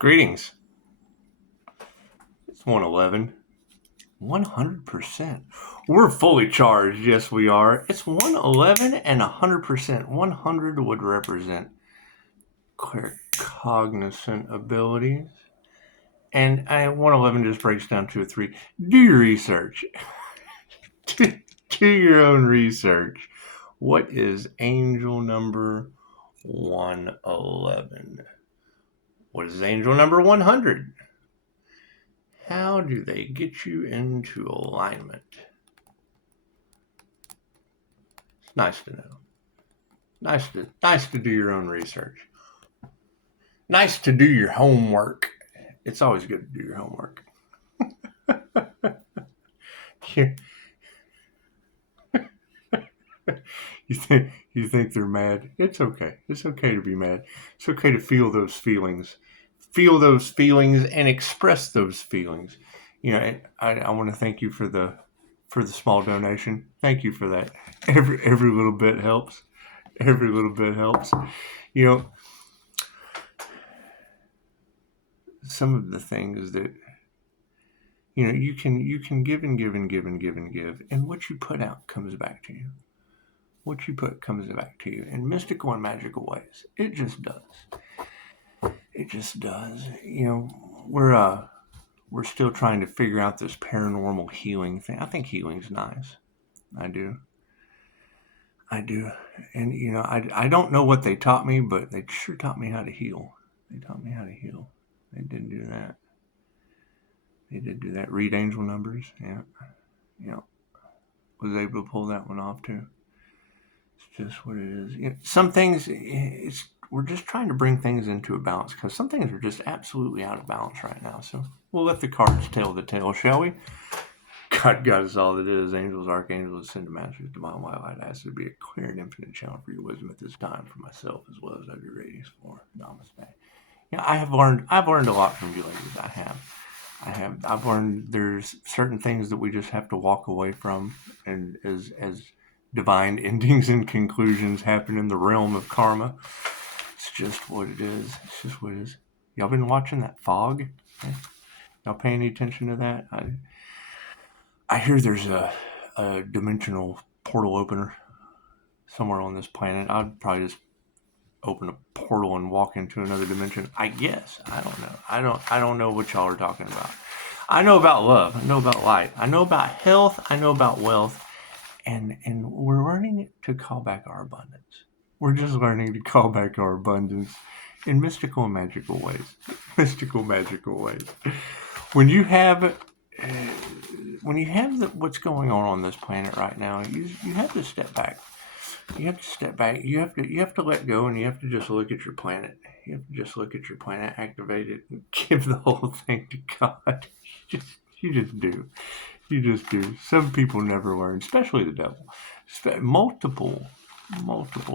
Greetings. It's 111. 100%. We're fully charged. Yes, we are. It's 111 and 100%. 100 would represent claircognizant abilities. And 111 just breaks down to a 3. Do your research. Do your own research. What is angel number 111? What is angel number 100? How do they get you into alignment? It's nice to know. Nice to do your own research. Nice to do your homework. It's always good to do your homework. You think they're mad? It's okay. It's okay to be mad. It's okay to feel those feelings. Feel those feelings and express those feelings. You know, I want to thank you for the small donation. Thank you for that. Every little bit helps. Every little bit helps. You know, some of the things that you can give and give and give and give and give, and what you put out comes back to you. What you put comes back to you in mystical and magical ways. It just does. It just does. You know, we're still trying to figure out this paranormal healing thing. I think healing's nice. I do. And I don't know what they taught me, but they sure taught me how to heal. They taught me how to heal. They did do that. Read angel numbers. Yeah. Was able to pull that one off too. It's just what it is. Some things, we're just trying to bring things into a balance, because some things are just absolutely out of balance right now. So we'll let the cards tell the tale, shall we? God is all that is. Angels, archangels, ascended masters, divine white light. I ask to be a clear and infinite channel for your wisdom at this time, for myself as well as other radius for Namaste. I've learned a lot from you ladies. I've learned there's certain things that we just have to walk away from, and as divine endings and conclusions happen in the realm of karma. It's just what it is. Y'all been watching that fog? Y'all paying any attention to that? I hear there's a dimensional portal opener somewhere on this planet. I'd probably just open a portal and walk into another dimension. I guess. I don't know. I don't know what y'all are talking about. I know about love. I know about light. I know about health. I know about wealth. And we're learning to call back our abundance. We're just learning to call back our abundance in mystical and magical ways. When you have what's going on this planet right now, you have to step back. You have to let go, and you have to just look at your planet. You have to just look at your planet, activate it, and give the whole thing to God. You just do. Some people never learn, especially the devil. Multiple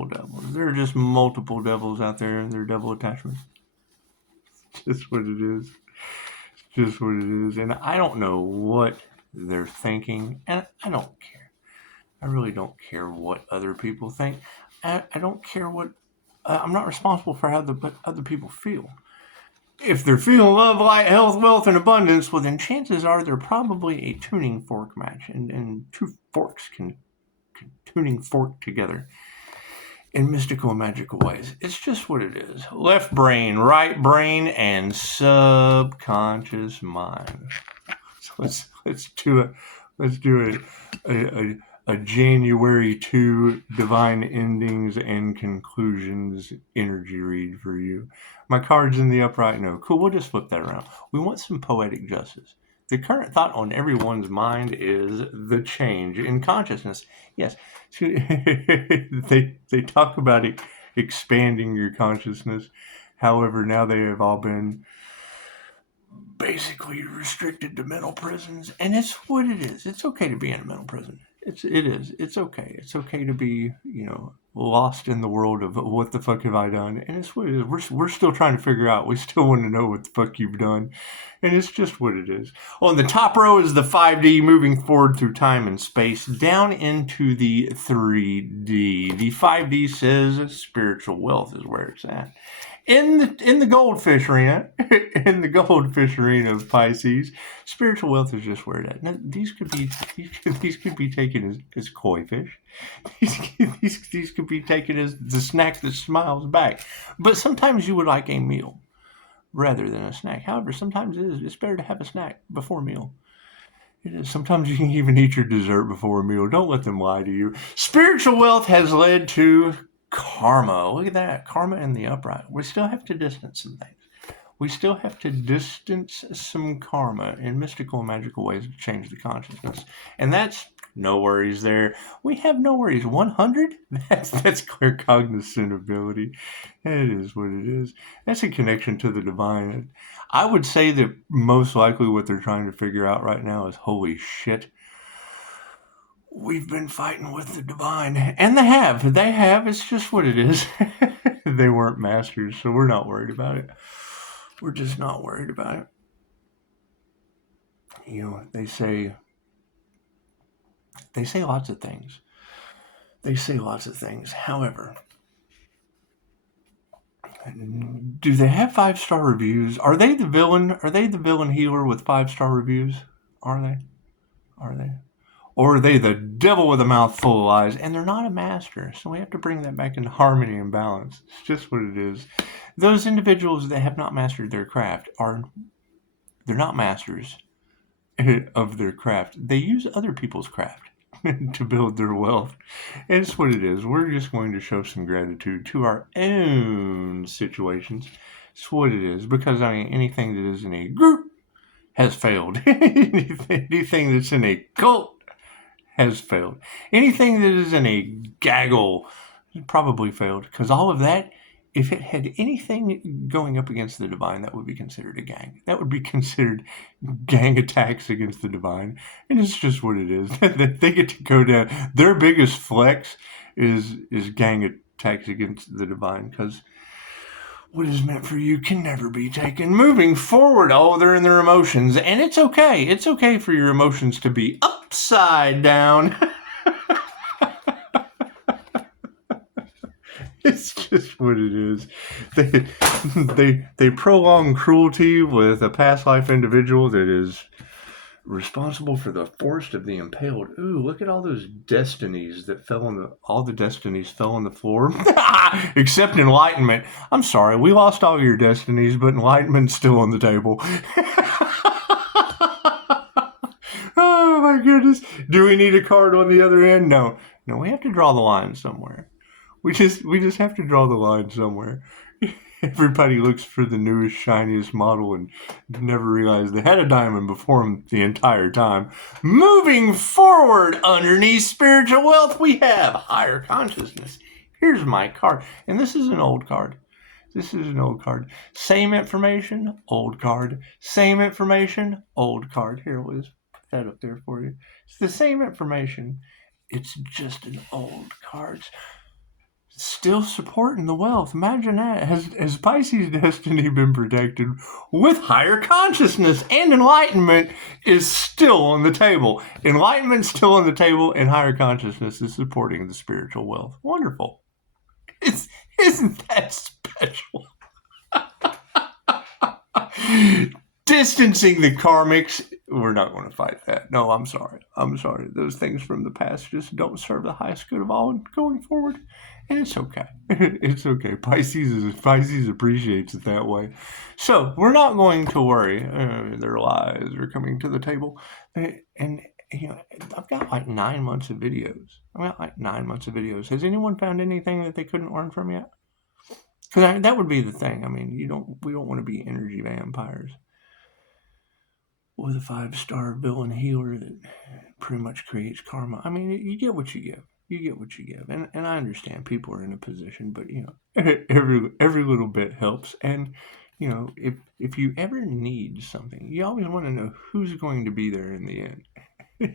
devils. There are just multiple devils out there, and they're devil attachments. It's just what it is. And I don't know what they're thinking, and I don't care. I really don't care what other people think. I don't care what... I'm not responsible for how other people feel. If they're feeling love, light, health, wealth, and abundance, well, then chances are they're probably a tuning fork match. And two forks can tuning fork together in mystical and magical ways. It's just what it is. Left brain, right brain, and subconscious mind. So let's do a January 2 divine endings and conclusions energy read for you. My card's in the upright. No, cool. We'll just flip that around. We want some poetic justice. The current thought on everyone's mind is the change in consciousness. Yes, they talk about expanding your consciousness. However, now they have all been basically restricted to mental prisons, and it's what it is. It's okay to be in a mental prison. It is. It's okay. It's okay to be, lost in the world of what the fuck have I done? And it's what it is. We're still trying to figure out. We still want to know what the fuck you've done. And it's just what it is. On the top row is the 5D, moving forward through time and space, down into the 3D. The 5D says spiritual wealth is where it's at. in the goldfish arena, in the goldfish arena of Pisces, spiritual wealth is just where it is. Now, these could be taken as koi fish. These could be taken as the snack that smiles back. But sometimes you would like a meal rather than a snack. However, sometimes it's better to have a snack before a meal. It is. Sometimes you can even eat your dessert before a meal. Don't let them lie to you. Spiritual wealth has led to karma. Look at that. Karma in the upright. We still have to distance some things. We still have to distance some karma in mystical and magical ways to change the consciousness. And that's no worries there. We have no worries. 100? That's clear cognizant ability. It is what it is. That's a connection to the divine. I would say that most likely what they're trying to figure out right now is, holy shit, we've been fighting with the divine. And they have. It's just what it is. They weren't masters, so we're not worried about it. We're just not worried about it. You know, they say lots of things. However, do they have 5-star reviews? Are they the villain? Are they the villain healer with 5-star reviews? Are they? Or are they the devil with a mouth full of lies? And they're not a master. So we have to bring that back into harmony and balance. It's just what it is. Those individuals that have not mastered their craft they're not masters of their craft. They use other people's craft to build their wealth. And it's what it is. We're just going to show some gratitude to our own situations. It's what it is. Because anything that is in a group has failed. Anything that's in a cult has failed. Anything that is in a gaggle probably failed. Because all of that, if it had anything going up against the divine, that would be considered a gang. That would be considered gang attacks against the divine. And it's just what it is. They get to go down. Their biggest flex is gang attacks against the divine. Because what is meant for you can never be taken. Moving forward, they're in their emotions. And it's okay. It's okay for your emotions to be upside down. It's just what it is. They prolong cruelty with a past life individual that is responsible for the forest of the impaled. Ooh, look at all those destinies that all the destinies fell on the floor. Except enlightenment. I'm sorry, we lost all your destinies, but enlightenment's still on the table. Oh my goodness. Do we need a card on the other end? No, we have to draw the line somewhere. We just have to draw the line somewhere. Everybody looks for the newest, shiniest model and never realized they had a diamond before them the entire time. Moving forward, underneath spiritual wealth, we have higher consciousness. Here's my card. And this is an old card. Same information, old card. Same information, old card. Here, we'll just put that up there for you. It's the same information. It's just an old card. Still supporting the wealth. Imagine that. Has Pisces destiny been protected with higher consciousness, and enlightenment is still on the table. Enlightenment's still on the table, and higher consciousness is supporting the spiritual wealth. Wonderful. Isn't that special? Distancing the karmics. We're not going to fight that. No, I'm sorry. Those things from the past just don't serve the highest good of all going forward. And it's okay. It's okay. Pisces appreciates it that way. So we're not going to worry. Their lies are coming to the table. And I've got like 9 months of videos. Has anyone found anything that they couldn't learn from yet? Because that would be the thing. I mean, we don't want to be energy vampires with a 5-star villain healer that pretty much creates karma. I mean, you get what you give. And I understand people are in a position, but every little bit helps. And if you ever need something, you always want to know who's going to be there in the end.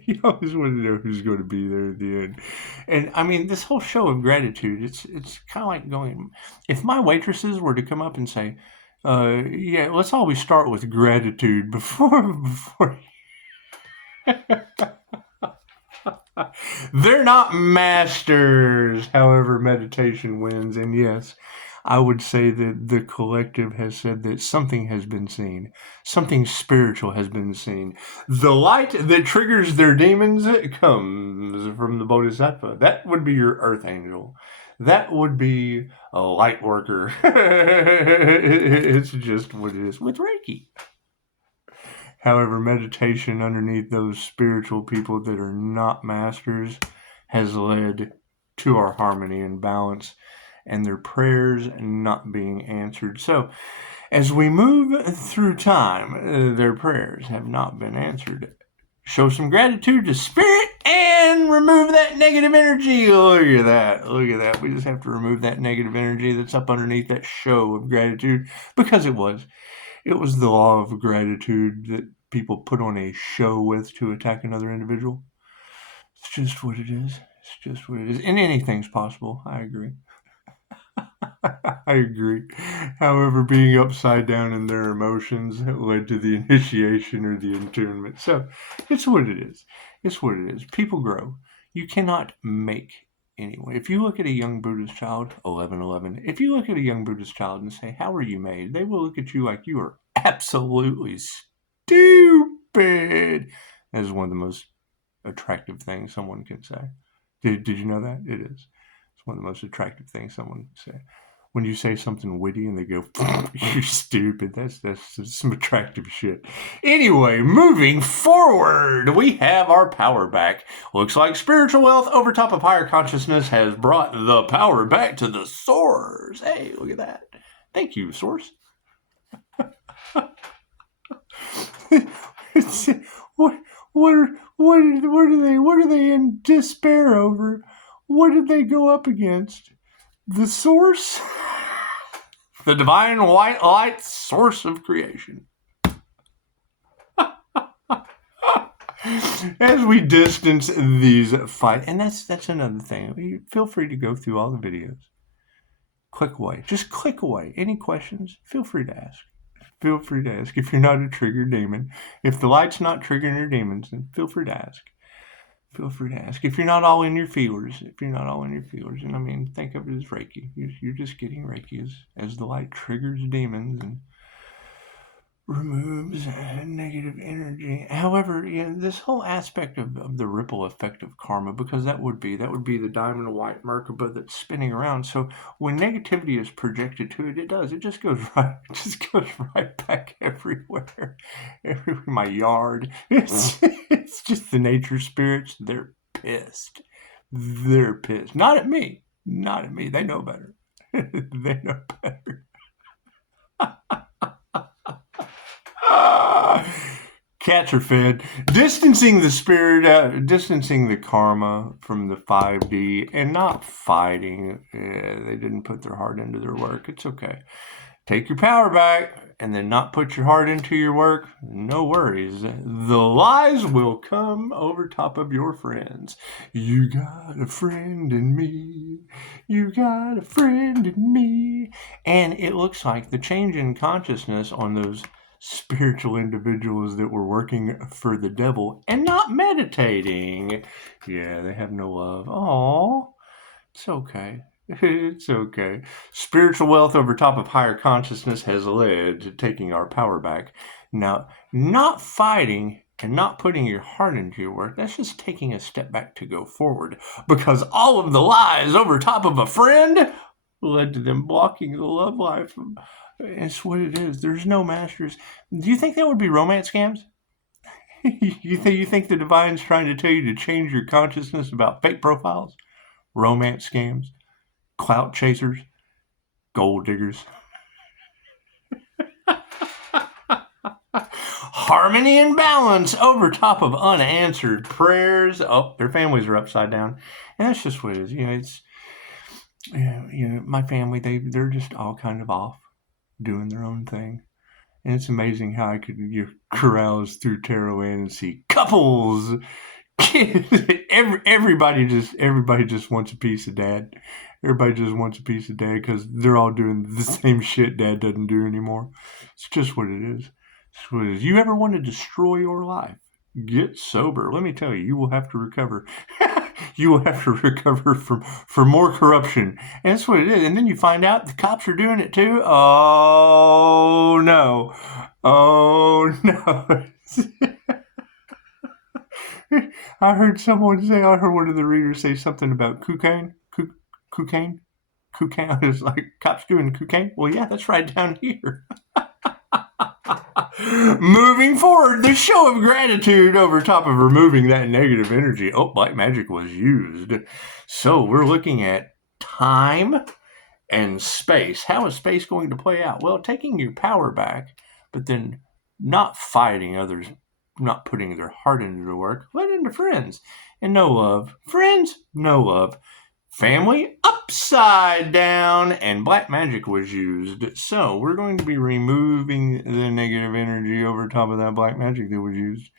You always want to know who's going to be there at the end. And I mean, this whole show of gratitude, it's kind of like going, if my waitresses were to come up and say, let's always start with gratitude before they're not masters. However, meditation wins. And yes, I would say that the collective has said that something has been seen. Something spiritual has been seen. The light that triggers their demons comes from the Bodhisattva. That would be your earth angel. That would be a light worker. It's just what it is with Reiki. However, meditation underneath those spiritual people that are not masters has led to our harmony and balance and their prayers not being answered. So, as we move through time, their prayers have not been answered. Show some gratitude to spirit and remove that negative energy. Look at that. Look at that. We just have to remove that negative energy that's up underneath that show of gratitude, because it was the law of gratitude that people put on a show with to attack another individual. It's just what it is. It's just what it is. And anything's possible. I agree. I agree. However, being upside down in their emotions led to the initiation or the attunement. So it's what it is. It's what it is. People grow. You cannot make anyone. If you look at a young Buddhist child, 1111, if you look at a young Buddhist child and say, how are you made? They will look at you like you are absolutely stupid. That is one of the most attractive things someone can say. Did you know that? It is. It's one of the most attractive things someone can say. When you say something witty and they go, you're stupid, that's some attractive shit. Anyway, moving forward, we have our power back. Looks like spiritual wealth over top of higher consciousness has brought the power back to the source. Hey, look at that. Thank you, source. What are they in despair over? What did they go up against? The source? The divine white light source of creation. As we distance these fights, and that's another thing. Feel free to go through all the videos. Click away. Just click away. Any questions? Feel free to ask. Feel free to ask. If you're not a triggered demon, if the light's not triggering your demons, then feel free to ask. Feel free to ask. If you're not all in your feelers, and I mean, think of it as Reiki. You're just getting Reiki as the light triggers demons and removes negative energy. However, this whole aspect of the ripple effect of karma, because that would be the diamond white Merkaba that's spinning around. So when negativity is projected to it, it just goes right back everywhere. My yard. It's just the nature spirits. They're pissed. Not at me. They know better. They know better. Cats are fed. Distancing the spirit, distancing the karma from the 5D and not fighting. They didn't put their heart into their work. It's okay. Take your power back and then not put your heart into your work. No worries. The lies will come over top of your friends. You got a friend in me. You got a friend in me. And it looks like the change in consciousness on those spiritual individuals that were working for the devil and not meditating. Yeah, they have no love. Oh, it's okay. It's okay. Spiritual wealth over top of higher consciousness has led to taking our power back. Now, not fighting and not putting your heart into your work, that's just taking a step back to go forward. Because all of the lies over top of a friend led to them blocking the love life. It's what it is. There's no masters. Do you think that would be romance scams? You think the divine's trying to tell you to change your consciousness about fake profiles? Romance scams? Clout chasers? Gold diggers? Harmony and balance over top of unanswered prayers. Oh, their families are upside down. And that's just what it is. My family, they're just all kind of off, doing their own thing. And it's amazing how I could carouse through tarot and see couples, kids. Everybody just wants a piece of dad. Everybody just wants a piece of dad because they're all doing the same shit dad doesn't do anymore. It's just what it is. It's what it is. You ever want to destroy your life? Get sober. Let me tell you, you will have to recover. You will have to recover for more corruption. And that's what it is. And then you find out the cops are doing it too. Oh, no. Oh, no. I heard one of the readers say something about cocaine. Cocaine? Cocaine? I was like, cops doing cocaine? Well, yeah, that's right down here. Moving forward, the show of gratitude over top of removing that negative energy. Oh, black magic was used. So we're looking at time and space. How is space going to play out? Well, taking your power back, but then not fighting others, not putting their heart into the work, but into friends. And no love. Friends, no love. Family, upside down, and black magic was used. So we're going to be removing the negative energy over top of that black magic that was used.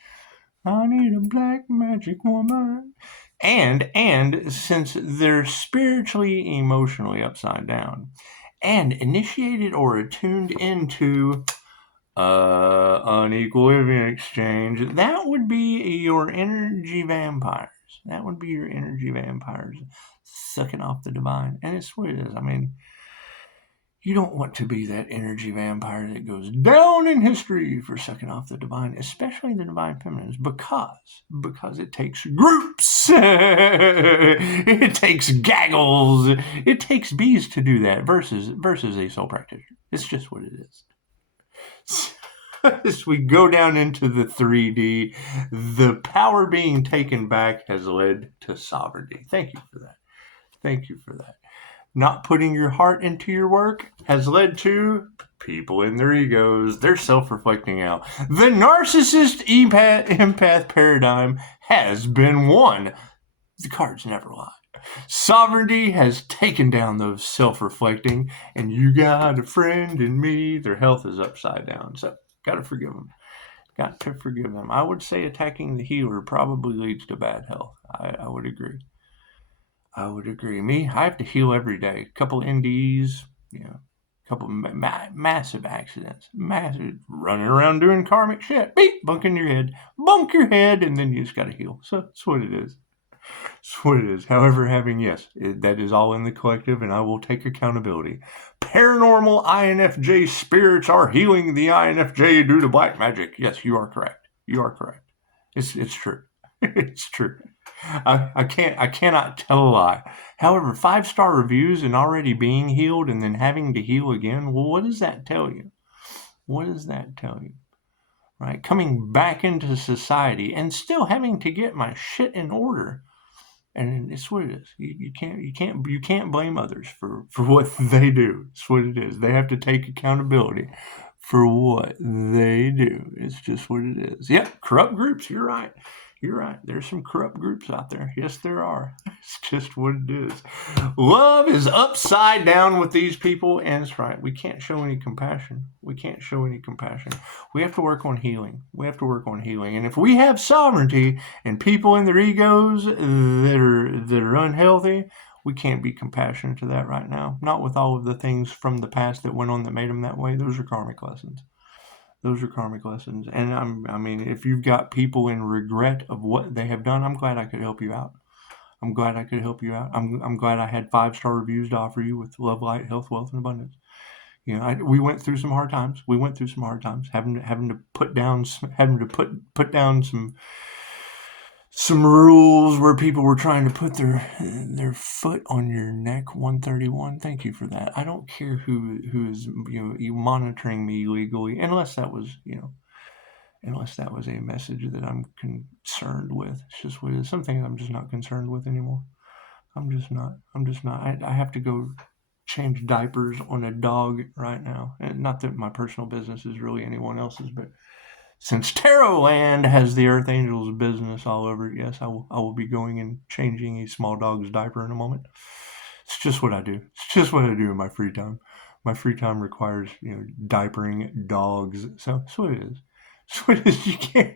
I need a black magic woman. And since they're spiritually, emotionally upside down, and initiated or attuned into unequal living exchange, that would be your energy vampires. That would be your energy vampires sucking off the divine. And it's what it is. I mean, you don't want to be that energy vampire that goes down in history for sucking off the divine, especially the divine feminines, because it takes groups, it takes gaggles, it takes bees to do that versus a soul practitioner. It's just what it is. As we go down into the 3D, the power being taken back has led to sovereignty. Thank you for that. Thank you for that. Not putting your heart into your work has led to people in their egos. They're self-reflecting out. The narcissist empath paradigm has been won. The cards never lie. Sovereignty has taken down those self-reflecting, and you got a friend in me. Their health is upside down. So, got to forgive them. Got to forgive them. I would say attacking the healer probably leads to bad health. I would agree. I would agree. Me, I have to heal every day. A couple NDEs, a couple massive accidents, massive running around doing karmic shit. Beep, bunk your head, and then you just got to heal. So that's what it is. That's what it is. However, that is all in the collective, and I will take accountability. Paranormal INFJ spirits are healing the INFJ due to black magic. Yes, you are correct. You are correct. It's true. It's true. I cannot tell a lie. However, 5-star reviews and already being healed and then having to heal again, well, what does that tell you? What does that tell you? Right? Coming back into society and still having to get my shit in order. And it's what it is. You can't blame others for what they do. It's what it is. They have to take accountability for what they do. It's just what it is. Yep, corrupt groups, you're right. You're right. There's some corrupt groups out there. Yes, there are. It's just what it is. Love is upside down with these people, and it's right. We can't show any compassion. We can't show any compassion. We have to work on healing. And if we have sovereignty and people in their egos that are unhealthy, we can't be compassionate to that right now. Not with all of the things from the past that went on that made them that way. Those are karmic lessons. And I mean, if you've got people in regret of what they have done, I'm glad I could help you out. I'm glad I had 5-star reviews to offer you with love, light, health, wealth, and abundance. We went through some hard times. Having to put down some rules where people were trying to put their foot on your neck. 131. Thank you for that. I don't care who is you monitoring me legally, unless that was a message that I'm concerned with. It's just what it is. Some things I'm just not concerned with anymore. I'm just not. I have to go change diapers on a dog right now, and not that my personal business is really anyone else's, but since Tarot Land has the Earth Angels business all over it, yes, I will be going and changing a small dog's diaper in a moment. It's just what I do. It's just what I do in my free time. My free time requires, diapering dogs. So that's what it is. That's what it is. You can't.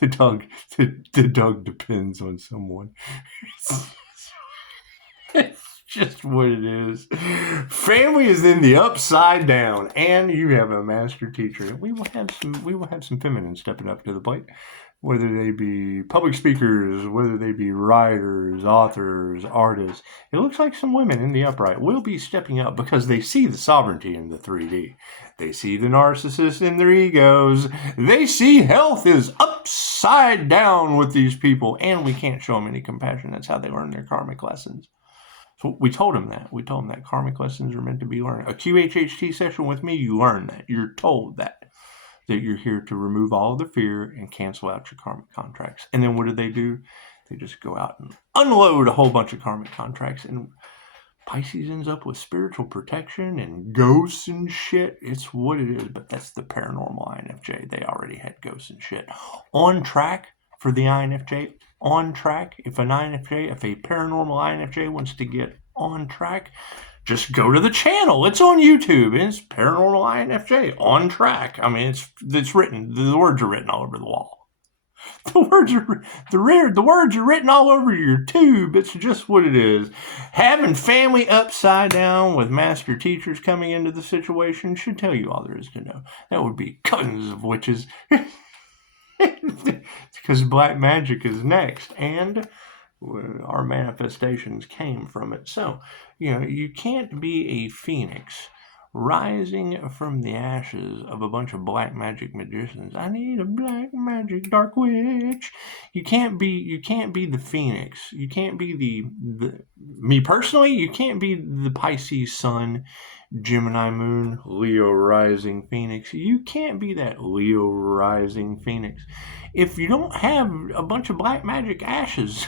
The dog depends on someone. It's just what it is. Family is in the upside down, and you have a master teacher. We will have some feminine stepping up to the plate. whether they be public speakers, whether they be writers, authors, artists. It looks like some women in the upright will be stepping up because they see the sovereignty in the 3D. They see the narcissists in their egos. They see health is upside down with these people, and we can't show them any compassion. That's how they learn their karmic lessons. So we told them that. We told them that karmic lessons are meant to be learned. A QHHT session with me, you learn that. You're told that you're here to remove all of the fear and cancel out your karmic contracts. And then what do? They just go out and unload a whole bunch of karmic contracts. And Pisces ends up with spiritual protection and ghosts and shit. It's what it is, but that's the paranormal INFJ. They already had ghosts and shit. On track for the INFJ. On track. If a paranormal INFJ wants to get on track, just go to the channel. It's on YouTube. It's Paranormal INFJ on track. I mean, it's written. The words are written all over the wall. The words are written all over your tube. It's just what it is. Having family upside down with master teachers coming into the situation should tell you all there is to know. That would be cousins of witches. Because black magic is next, and our manifestations came from it. So, you can't be a phoenix rising from the ashes of a bunch of black magic magicians. I need a black magic dark witch. You can't be the phoenix. You can't be me personally, you can't be the Pisces sun, Gemini moon, Leo rising phoenix. You can't be that Leo rising phoenix if you don't have a bunch of black magic ashes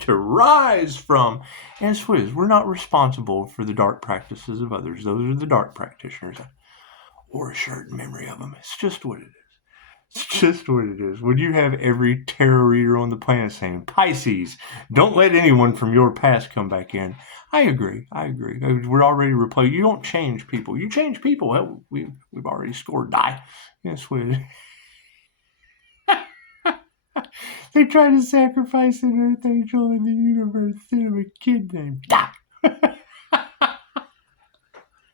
to rise from. And it's what it is. We're not responsible for the dark practices of others. Those are the dark practitioners, or a certain memory of them. It's just what it is. It's just what it is. When you have every tarot reader on the planet saying, Pisces, don't let anyone from your past come back in. I agree. We're already replaced. You don't change people. You change people. Well, we've already scored die. That's what it is. They try to sacrifice an earth angel in the universe instead of a kid named Doc.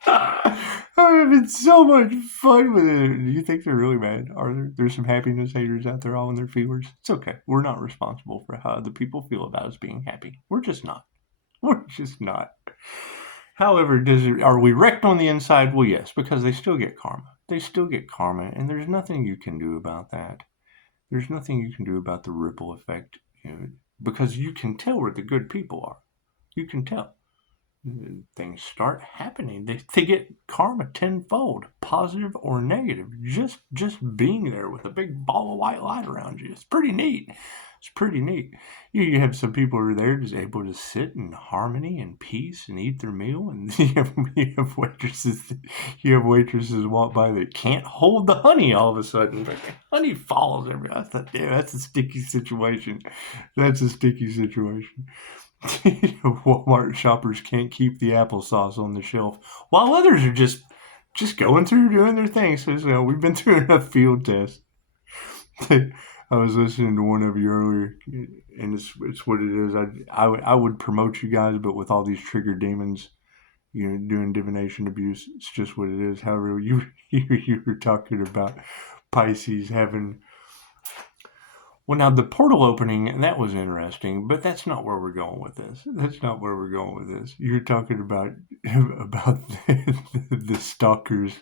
I'm having so much fun with it. Do you think they're really mad? Are there? There's some happiness haters out there all in their feelers. It's okay. We're not responsible for how other people feel about us being happy. We're just not. However, are we wrecked on the inside? Well, yes, because they still get karma. And there's nothing you can do about that. There's nothing you can do about the ripple effect, because you can tell where the good people are. You can tell. Things start happening. They get karma tenfold, positive or negative, just being there with a big ball of white light around you. It's pretty neat. You have some people who are there just able to sit in harmony and peace and eat their meal, and you have waitresses walk by that can't hold the honey all of a sudden. Honey falls everywhere. I thought, that's a sticky situation. Walmart shoppers can't keep the applesauce on the shelf, while others are just going through doing their thing. So we've been through enough field tests. I was listening to one of you earlier, and it's what it is. I would promote you guys, but with all these trigger demons, doing divination abuse, it's just what it is. However, you were talking about Pisces having. Well, now the portal opening, that was interesting, but that's not where we're going with this. You're talking about the stalkers,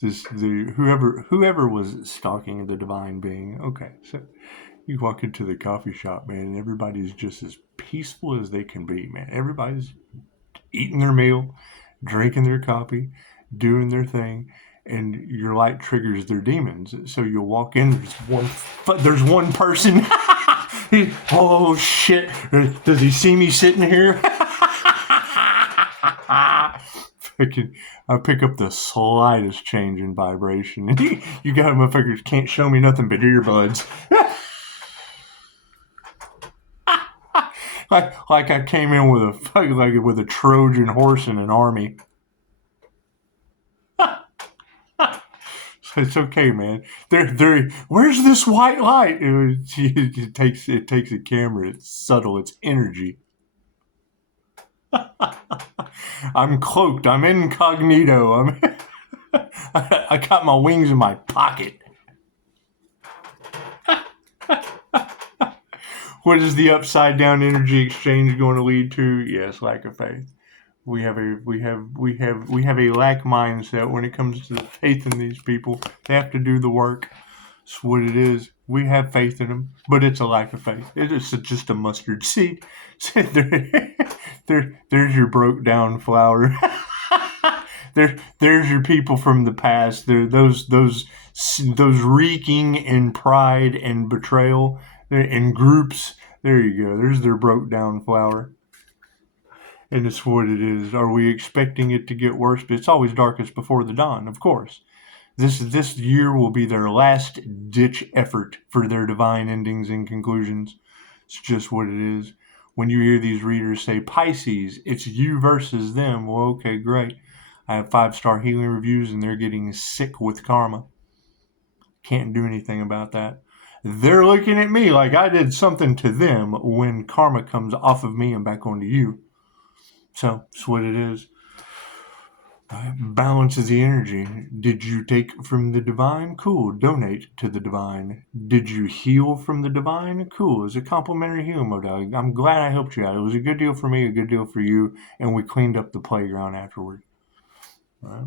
whoever was stalking the divine being. Okay, so you walk into the coffee shop, man, and everybody's just as peaceful as they can be, man. Everybody's eating their meal, drinking their coffee, doing their thing. And your light triggers their demons. So you'll walk in, there's one person. Oh, shit. Does he see me sitting here? I pick up the slightest change in vibration. You got motherfuckers can't show me nothing but earbuds. like I came in with a Trojan horse and an army. It's okay, man. Where's this white light? It takes a camera. It's subtle. It's energy. I'm cloaked. I'm incognito. I got my wings in my pocket. What is the upside down energy exchange going to lead to? Yes, lack of faith. We have a lack mindset when it comes to the faith in these people. They have to do the work. That's what it is. We have faith in them, but it's a lack of faith. It's just a mustard seed. There's your broke down flower. There's your people from the past. Those reeking in pride and betrayal in groups. There you go. There's their broke down flower. And it's what it is. Are we expecting it to get worse? But it's always darkest before the dawn, of course. This year will be their last ditch effort for their divine endings and conclusions. It's just what it is. When you hear these readers say, Pisces, it's you versus them. Well, okay, great. I have 5-star healing reviews and they're getting sick with karma. Can't do anything about that. They're looking at me like I did something to them when karma comes off of me and back onto you. So that's what it is. Balance is the energy. Did you take from the divine? Cool. Donate to the divine. Did you heal from the divine? Cool. It's a complimentary healing modality. I'm glad I helped you out. It was a good deal for me, a good deal for you, and we cleaned up the playground afterward. Right?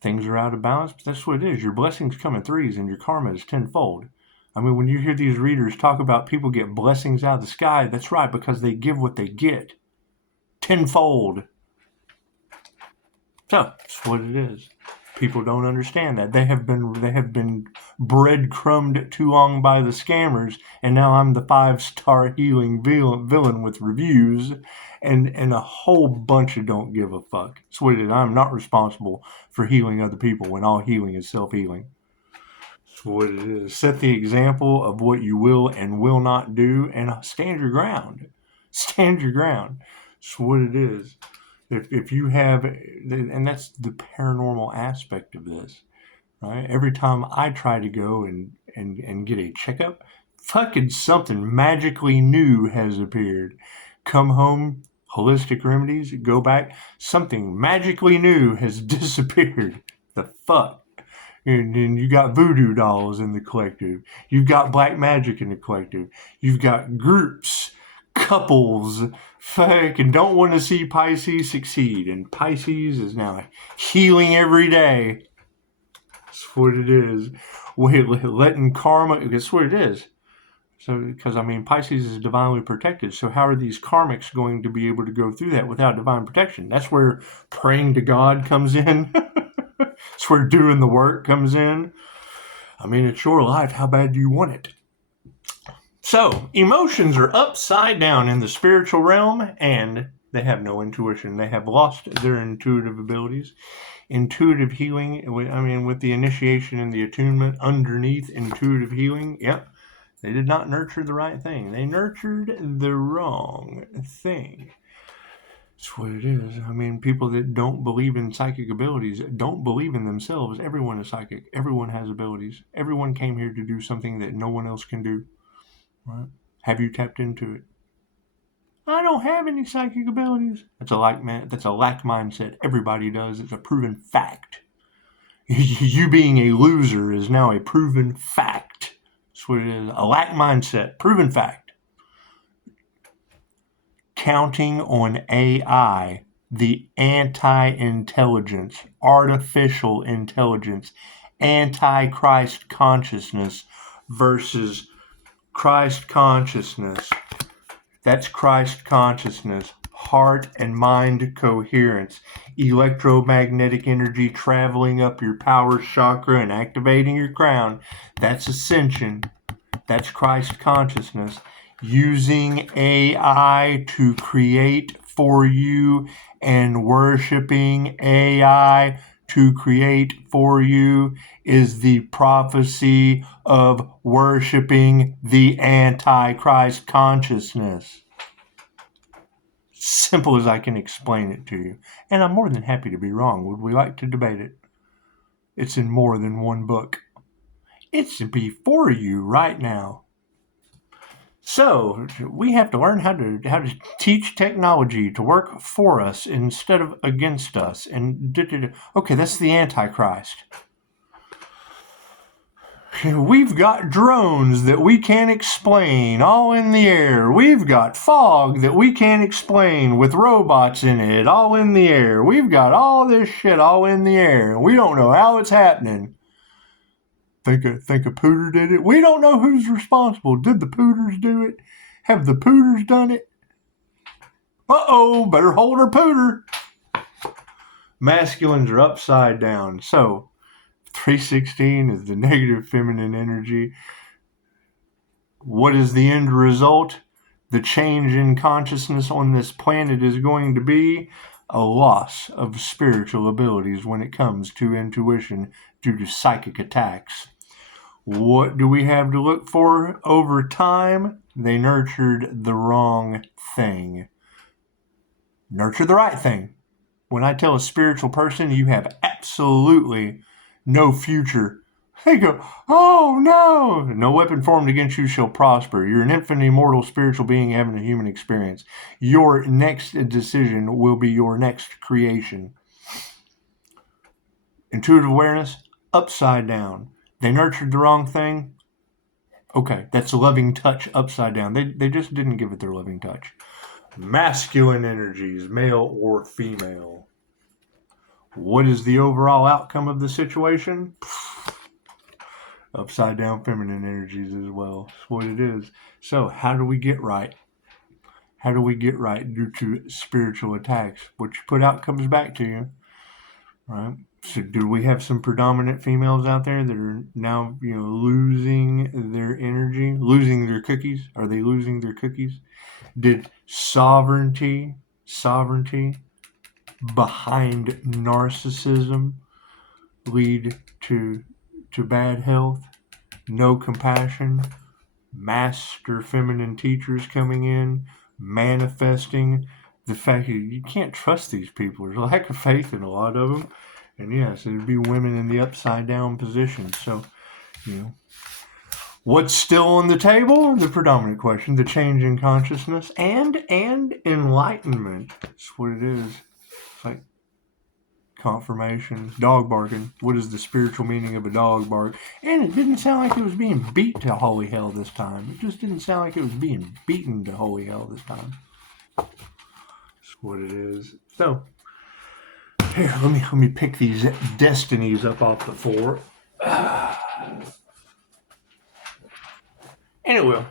Things are out of balance, but that's what it is. Your blessings come in threes and your karma is tenfold. I mean, when you hear these readers talk about people get blessings out of the sky, that's right, because they give what they get. Tenfold. So that's what it is. People don't understand that. They have been breadcrumbed too long by the scammers, and now I'm the 5-star healing villain with reviews, and a whole bunch of don't give a fuck. That's what it is. I'm not responsible for healing other people when all healing is self-healing. That's what it is. Set the example of what you will and will not do, and stand your ground. Stand your ground. That's what it is. If you have, and that's the paranormal aspect of this, right? Every time I try to go and get a checkup, fucking something magically new has appeared. Come home, holistic remedies, go back, something magically new has disappeared. The fuck? And you got voodoo dolls in the collective. You've got black magic in the collective. You've got groups, couples, fucking don't want to see Pisces succeed, and Pisces is now healing every day. That's what it is. Letting karma, that's what it is. So, because I mean, Pisces is divinely protected. So, how are these karmics going to be able to go through that without divine protection? That's where praying to God comes in. That's where doing the work comes in. I mean, it's your life. How bad do you want it? So, emotions are upside down in the spiritual realm, and they have no intuition. They have lost their intuitive abilities. Intuitive healing, I mean, with the initiation and the attunement underneath intuitive healing, yep, they did not nurture the right thing. They nurtured the wrong thing. That's what it is. I mean, people that don't believe in psychic abilities don't believe in themselves. Everyone is psychic. Everyone has abilities. Everyone came here to do something that no one else can do. Right? Have you tapped into it? I don't have any psychic abilities. That's a lack mindset. Everybody does. It's a proven fact. You being a loser is now a proven fact. That's what it is. A lack mindset. Proven fact. Counting on AI, the anti-intelligence, artificial intelligence, anti-Christ consciousness versus Christ consciousness. That's Christ consciousness. Heart and mind coherence. Electromagnetic energy traveling up your power chakra and activating your crown. That's ascension. That's Christ consciousness. Using AI to create for you and worshiping AI to create for you is the prophecy of worshiping the Antichrist consciousness. Simple as I can explain it to you. And I'm more than happy to be wrong. Would we like to debate it? It's in more than one book. It's before you right now. So we have to learn how to teach technology to work for us instead of against us. And okay, that's the Antichrist. We've got drones that we can't explain all in the air. We've got fog that we can't explain with robots in it all in the air. We've got all this shit all in the air and we don't know how it's happening. Think a pooter did it? We don't know who's responsible. Did the pooters do it? Have the pooters done it? Uh-oh, better hold her pooter. Masculines are upside down. So 316 is the negative feminine energy. What is the end result? The change in consciousness on this planet is going to be a loss of spiritual abilities when it comes to intuition due to psychic attacks. What do we have to look for over time? They nurtured the wrong thing. Nurture the right thing. When I tell a spiritual person you have absolutely no future, they go, oh no! No weapon formed against you shall prosper. You're an infinite, immortal, spiritual being having a human experience. Your next decision will be your next creation. Intuitive awareness, upside down. They nurtured the wrong thing. Okay, that's loving touch upside down. They just didn't give it their loving touch. Masculine energies, male or female. What is the overall outcome of the situation? Upside down feminine energies as well. That's what it is. So how do we get right? How do we get right due to spiritual attacks? What you put out comes back to you. Right? So do we have some predominant females out there that are now, losing their energy, losing their cookies? Are they losing their cookies? Did sovereignty behind narcissism lead to bad health? No compassion, master feminine teachers coming in, manifesting the fact that you can't trust these people. There's a lack of faith in a lot of them. And yes, it'd be women in the upside down position. So, what's still on the table? The predominant question, the change in consciousness and enlightenment. That's what it is. It's like confirmation. Dog barking. What is the spiritual meaning of a dog bark? And it didn't sound like it was being beat to holy hell this time. It just didn't sound like it was being beaten to holy hell this time. That's what it is. So, here, let me pick these destinies up off the floor. Anyway,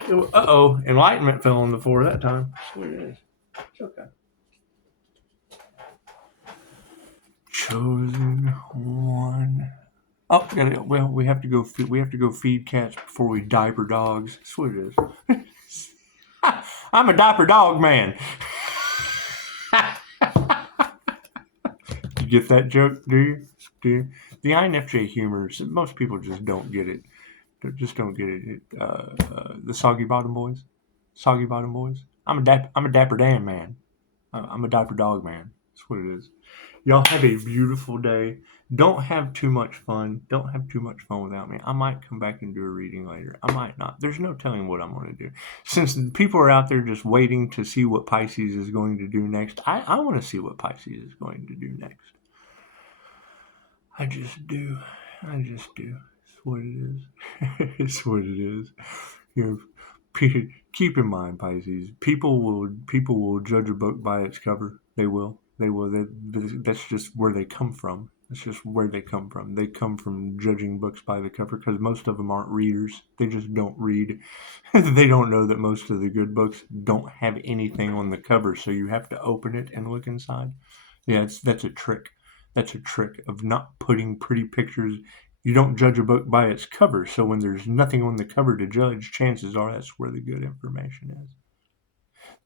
enlightenment fell on the floor that time. That's what it is. It's okay. Chosen one. Oh, we have to go. We have to go feed cats before we diaper dogs. That's what it is. I'm a diaper dog man. You get that joke? Do you? The INFJ humor. Most people just don't get it. Just don't get it. The soggy bottom boys. I'm a dapper Dan man. I'm a diaper dog man. That's what it is. Y'all have a beautiful day. Don't have too much fun. Don't have too much fun without me. I might come back and do a reading later. I might not. There's no telling what I'm going to do. Since people are out there just waiting to see what Pisces is going to do next, I want to see what Pisces is going to do next. I just do. It's what it is. It's what it is. Keep in mind, Pisces. People will judge a book by its cover. They will. That's just where they come from. They come from judging books by the cover because most of them aren't readers. They just don't read. They don't know that most of the good books don't have anything on the cover, so you have to open it and look inside. Yeah, that's a trick. That's a trick of not putting pretty pictures. You don't judge a book by its cover, so when there's nothing on the cover to judge, chances are that's where the good information is.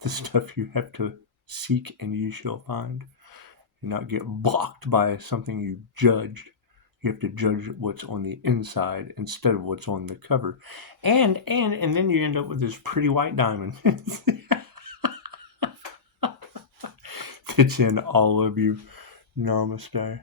The stuff you have to seek and you shall find. And not get blocked by something you judged. You have to judge what's on the inside instead of what's on the cover. And then you end up with this pretty white diamond. It's in all of you. Namaste.